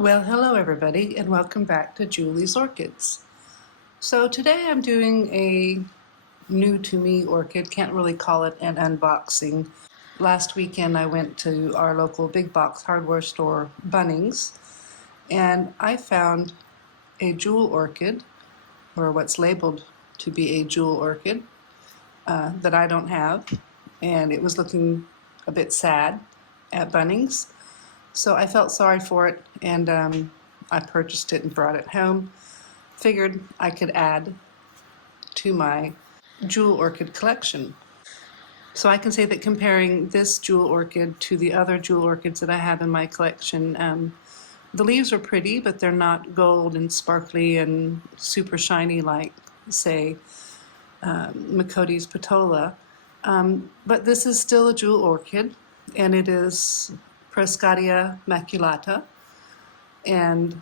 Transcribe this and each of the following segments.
Well, hello everybody, and welcome back to Jewell Orchids. So today I'm doing a new to me orchid. Can't really call it an unboxing. Last weekend I went to our local big box hardware store, Bunnings, and I found a jewel orchid, or what's labeled to be a jewel orchid, that I don't have, and it was looking a bit sad at Bunnings. So I felt sorry for it, and I purchased it and brought it home. Figured I could add to my jewel orchid collection. So I can say that comparing this jewel orchid to the other jewel orchids that I have in my collection, the leaves are pretty, but they're not gold and sparkly and super shiny like, say, Maculata's petola. But this is still a jewel orchid, and it is Prescottia maculata, and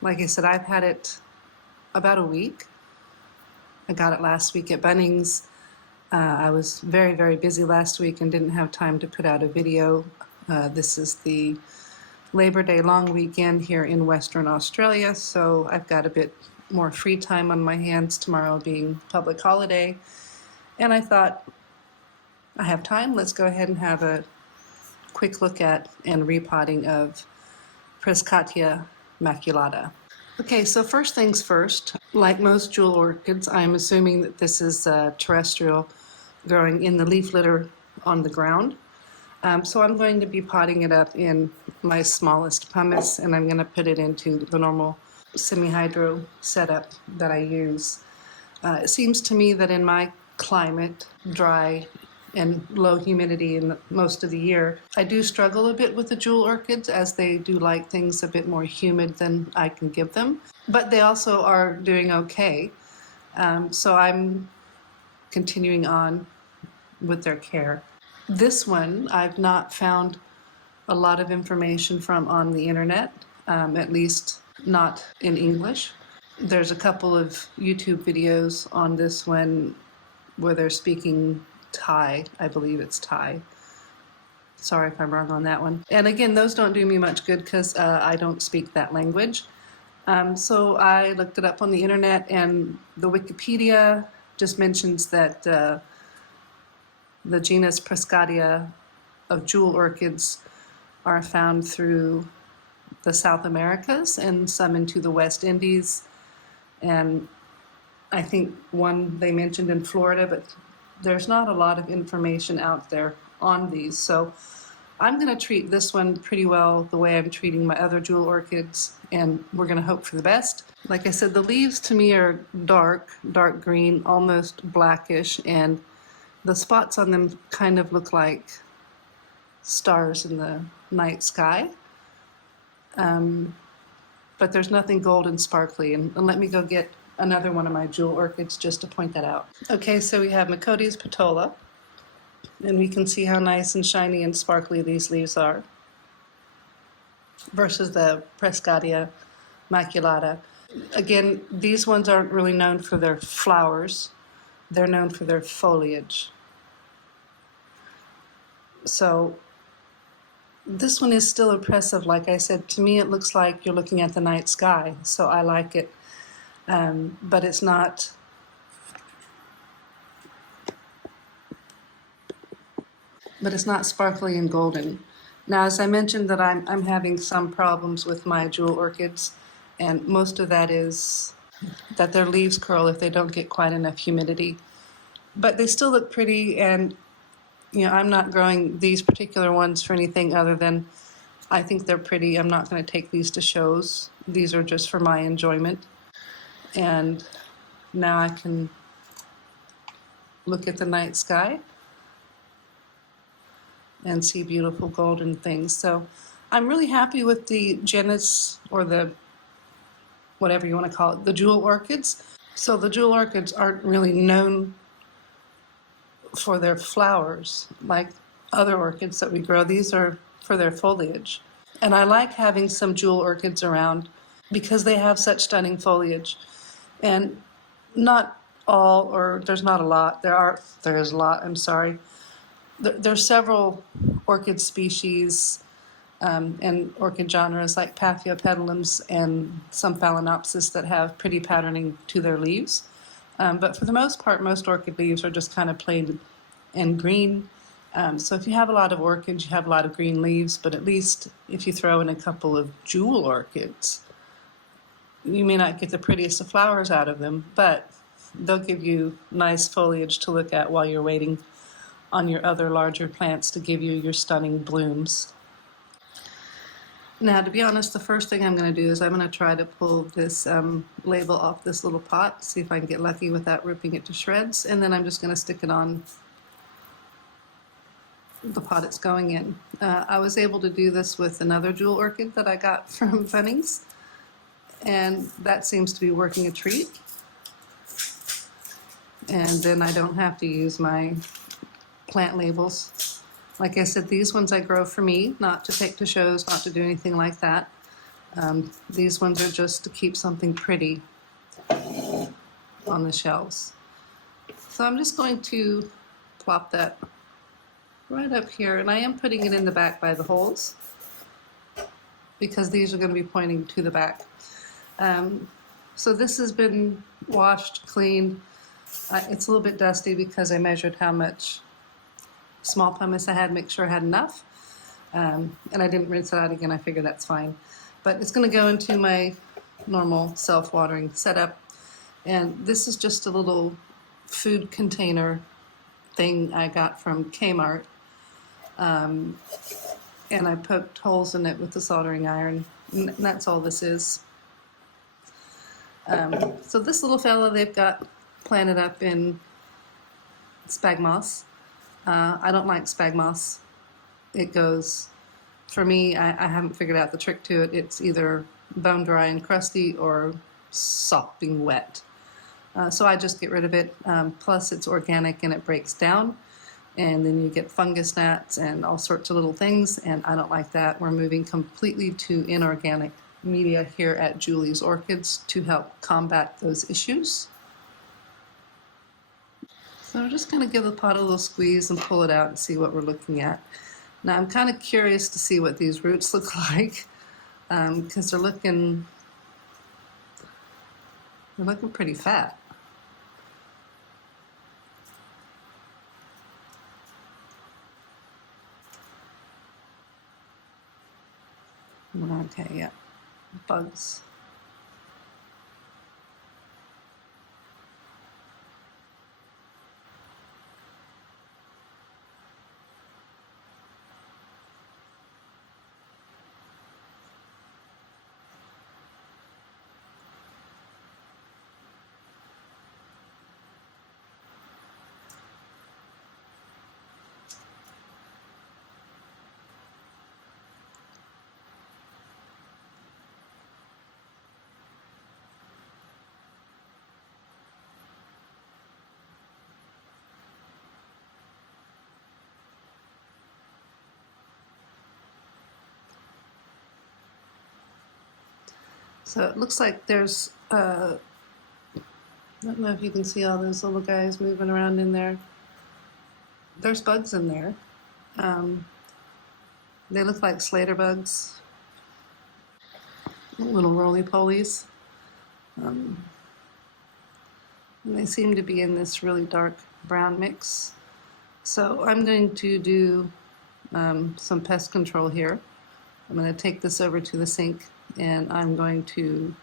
like I said, I've had it about a week. I got it last week at Bunnings. I was very busy last week and didn't have time to put out a video. This is the Labor Day long weekend here in Western Australia, so I've got a bit more free time on my hands, tomorrow being public holiday, and I thought, I have time, let's go ahead and have a quick look at and repotting of Prescottia maculata. Okay, so first things first, like most jewel orchids, I'm assuming that this is terrestrial, growing in the leaf litter on the ground. So I'm going to be potting it up in my smallest pumice, and I'm going to put it into the normal semi-hydro setup that I use. It seems to me that in my climate, dry and low humidity in most of the year, I do struggle a bit with the jewel orchids, as they do like things a bit more humid than I can give them. But they also are doing okay. So I'm continuing on with their care. This one I've not found a lot of information from on the internet, at least not in English. There's a couple of YouTube videos on this one where they're speaking Thai. I believe it's Thai. Sorry if I'm wrong on that one. And again, those don't do me much good because I don't speak that language. So I looked it up on the internet, and the Wikipedia just mentions that the genus Prescottia of jewel orchids are found through the South Americas and some into the West Indies. And I think one they mentioned in Florida, but there's not a lot of information out there on these. So I'm going to treat this one pretty well the way I'm treating my other jewel orchids, and we're going to hope for the best. Like I said, the leaves to me are dark green, almost blackish, and the spots on them kind of look like stars in the night sky. But there's nothing gold and sparkly. And let me go get another one of my jewel orchids just to point that out. Okay, so we have Maculata's petola, and we can see how nice and shiny and sparkly these leaves are versus the Prescottia maculata. Again, these ones aren't really known for their flowers. They're known for their foliage. So this one is still impressive. Like I said, to me it looks like you're looking at the night sky, so I like it. But it's not sparkly and golden. Now, as I mentioned, that I'm having some problems with my jewel orchids, and most of that is that their leaves curl if they don't get quite enough humidity. But they still look pretty, and I'm not growing these particular ones for anything other than I think they're pretty. I'm not going to take these to shows. These are just for my enjoyment. And now I can look at the night sky and see beautiful golden things. So I'm really happy with the genus, or the whatever you want to call it, the jewel orchids. So the jewel orchids aren't really known for their flowers like other orchids that we grow. These are for their foliage. And I like having some jewel orchids around because they have such stunning foliage. And not all, or there's not a lot, there is a lot, I'm sorry. There's several orchid species and orchid genres like Paphiopedilums and some Phalaenopsis that have pretty patterning to their leaves. But for the most part, most orchid leaves are just kind of plain and green. So if you have a lot of orchids, you have a lot of green leaves, but at least if you throw in a couple of jewel orchids, you may not get the prettiest of flowers out of them, but they'll give you nice foliage to look at while you're waiting on your other larger plants to give you your stunning blooms. Now, to be honest, the first thing I'm going to do is I'm going to try to pull this label off this little pot, see if I can get lucky without ripping it to shreds, and then I'm just going to stick it on the pot it's going in. I was able to do this with another jewel orchid that I got from Bunnings, and that seems to be working a treat. And then I don't have to use my plant labels. Like I said, these ones I grow for me, not to take to shows, not to do anything like that. These ones are just to keep something pretty on the shelves. So I'm just going to plop that right up here, and I am putting it in the back by the holes because these are going to be pointing to the back. So this has been washed, cleaned. It's a little bit dusty because I measured how much small pumice I had, make sure I had enough. And I didn't rinse it out again. I figured that's fine. But it's going to go into my normal self-watering setup. And this is just a little food container thing I got from Kmart. And I poked holes in it with the soldering iron. And that's all this is. So this little fella they've got planted up in spag moss. I don't like spag moss. It goes, for me, I haven't figured out the trick to it. It's either bone dry and crusty or sopping wet. So I just get rid of it. Plus it's organic and it breaks down. And then you get fungus gnats and all sorts of little things, and I don't like that. We're moving completely to inorganic media here at Jewell's Orchids to help combat those issues. So we're just going to give the pot a little squeeze and pull it out and see what we're looking at. Now I'm kind of curious to see what these roots look like because they're looking pretty fat. Okay, yeah, bugs. So it looks like there's, I don't know if you can see all those little guys moving around in there. There's bugs in there. They look like Slater bugs, little roly-polies. And they seem to be in this really dark brown mix. So I'm going to do some pest control here. I'm going to take this over to the sink and I'm going to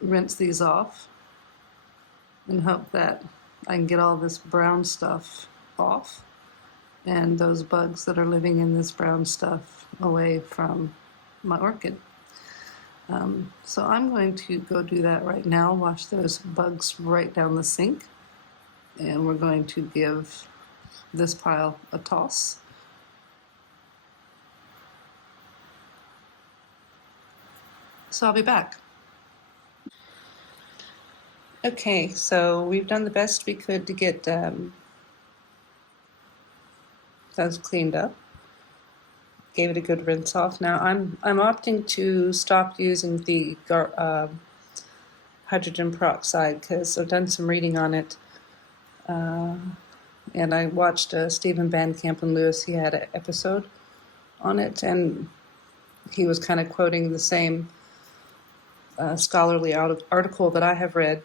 rinse these off and hope that I can get all this brown stuff off and those bugs that are living in this brown stuff away from my orchid. So I'm going to go do that right now, wash those bugs right down the sink, and we're going to give this pile a toss. So I'll be back. Okay, so we've done the best we could to get those cleaned up. Gave it a good rinse off. Now I'm opting to stop using the hydrogen peroxide because I've done some reading on it, and I watched Stephen Van Camp and Lewis. He had an episode on it, and he was kind of quoting the same scholarly article that I have read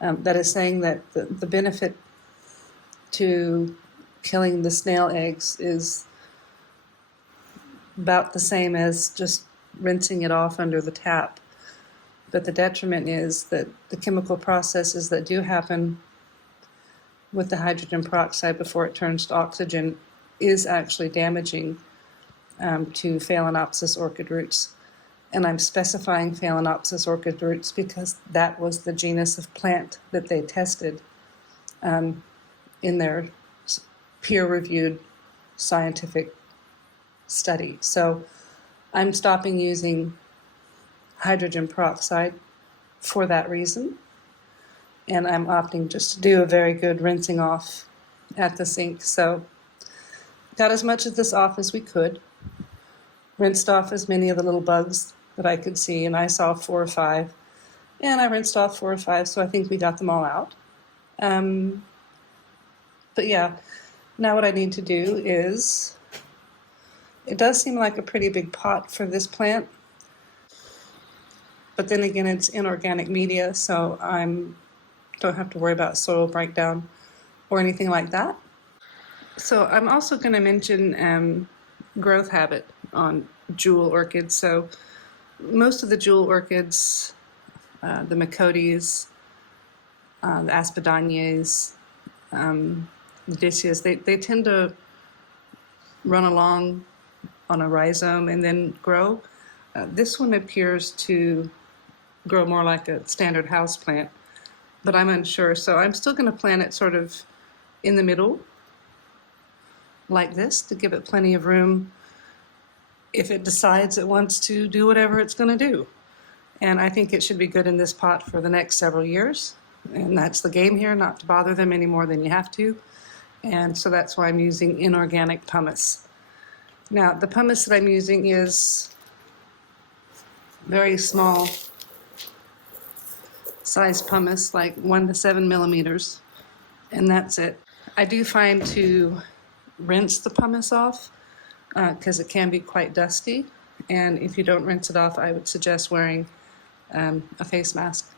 that is saying that the benefit to killing the snail eggs is about the same as just rinsing it off under the tap. But the detriment is that the chemical processes that do happen with the hydrogen peroxide before it turns to oxygen is actually damaging to Phalaenopsis orchid roots. And I'm specifying Phalaenopsis orchid roots because that was the genus of plant that they tested in their peer-reviewed scientific study. So I'm stopping using hydrogen peroxide for that reason. And I'm opting just to do a very good rinsing off at the sink. So got as much of this off as we could. Rinsed off as many of the little bugs that I could see, and I saw 4 or 5. And I rinsed off 4 or 5, so I think we got them all out. But yeah, now what I need to do is, it does seem like a pretty big pot for this plant, but then again, it's inorganic media, so don't have to worry about soil breakdown or anything like that. So I'm also going to mention growth habit on Jewell orchids. So most of the Jewell orchids, the Macotes, the Aspidanias, the Dicias, they tend to run along on a rhizome and then grow. This one appears to grow more like a standard house plant, but I'm unsure. So I'm still going to plant it sort of in the middle like this to give it plenty of room if it decides it wants to do whatever it's going to do. And I think it should be good in this pot for the next several years. And that's the game here, not to bother them any more than you have to. And so that's why I'm using inorganic pumice. Now, the pumice that I'm using is very small size pumice, like 1 to 7 millimeters, and that's it. I do find to rinse the pumice off because it can be quite dusty, and if you don't rinse it off, I would suggest wearing a face mask.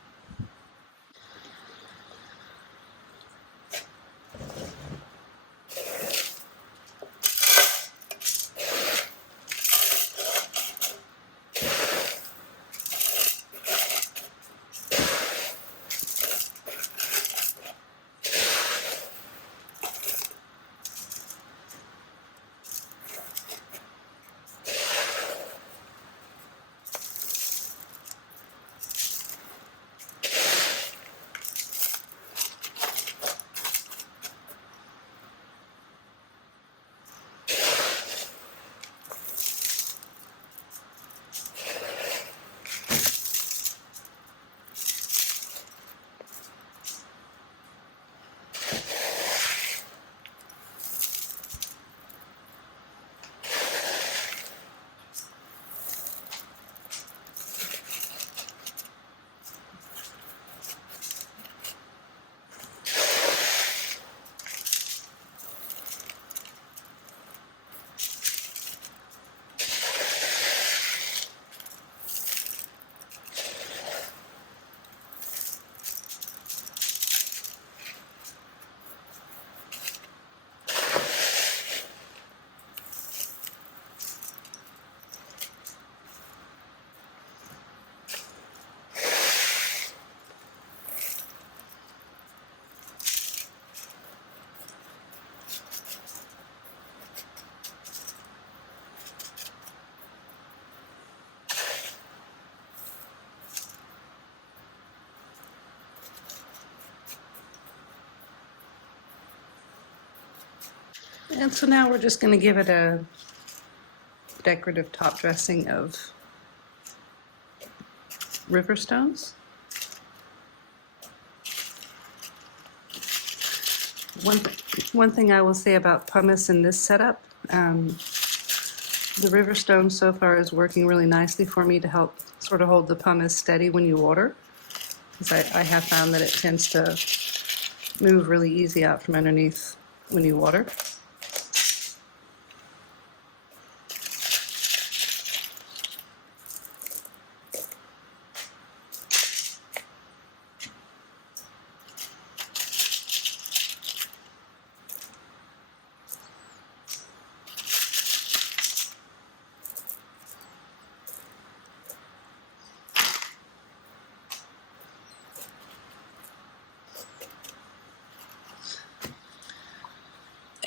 And so now we're just going to give it a decorative top dressing of river stones. One thing I will say about pumice in this setup, the river stone so far is working really nicely for me to help sort of hold the pumice steady when you water, because I have found that it tends to move really easy out from underneath when you water.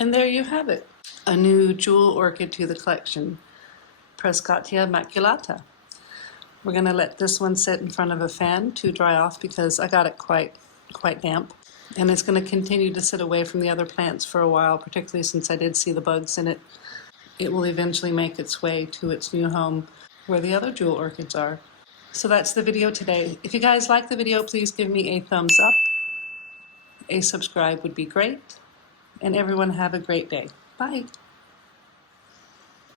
And there you have it, a new jewel orchid to the collection, Prescottia maculata. We're going to let this one sit in front of a fan to dry off because I got it quite damp. And it's going to continue to sit away from the other plants for a while, particularly since I did see the bugs in it. It will eventually make its way to its new home where the other jewel orchids are. So that's the video today. If you guys like the video, please give me a thumbs up. A subscribe would be great. And everyone have a great day. Bye.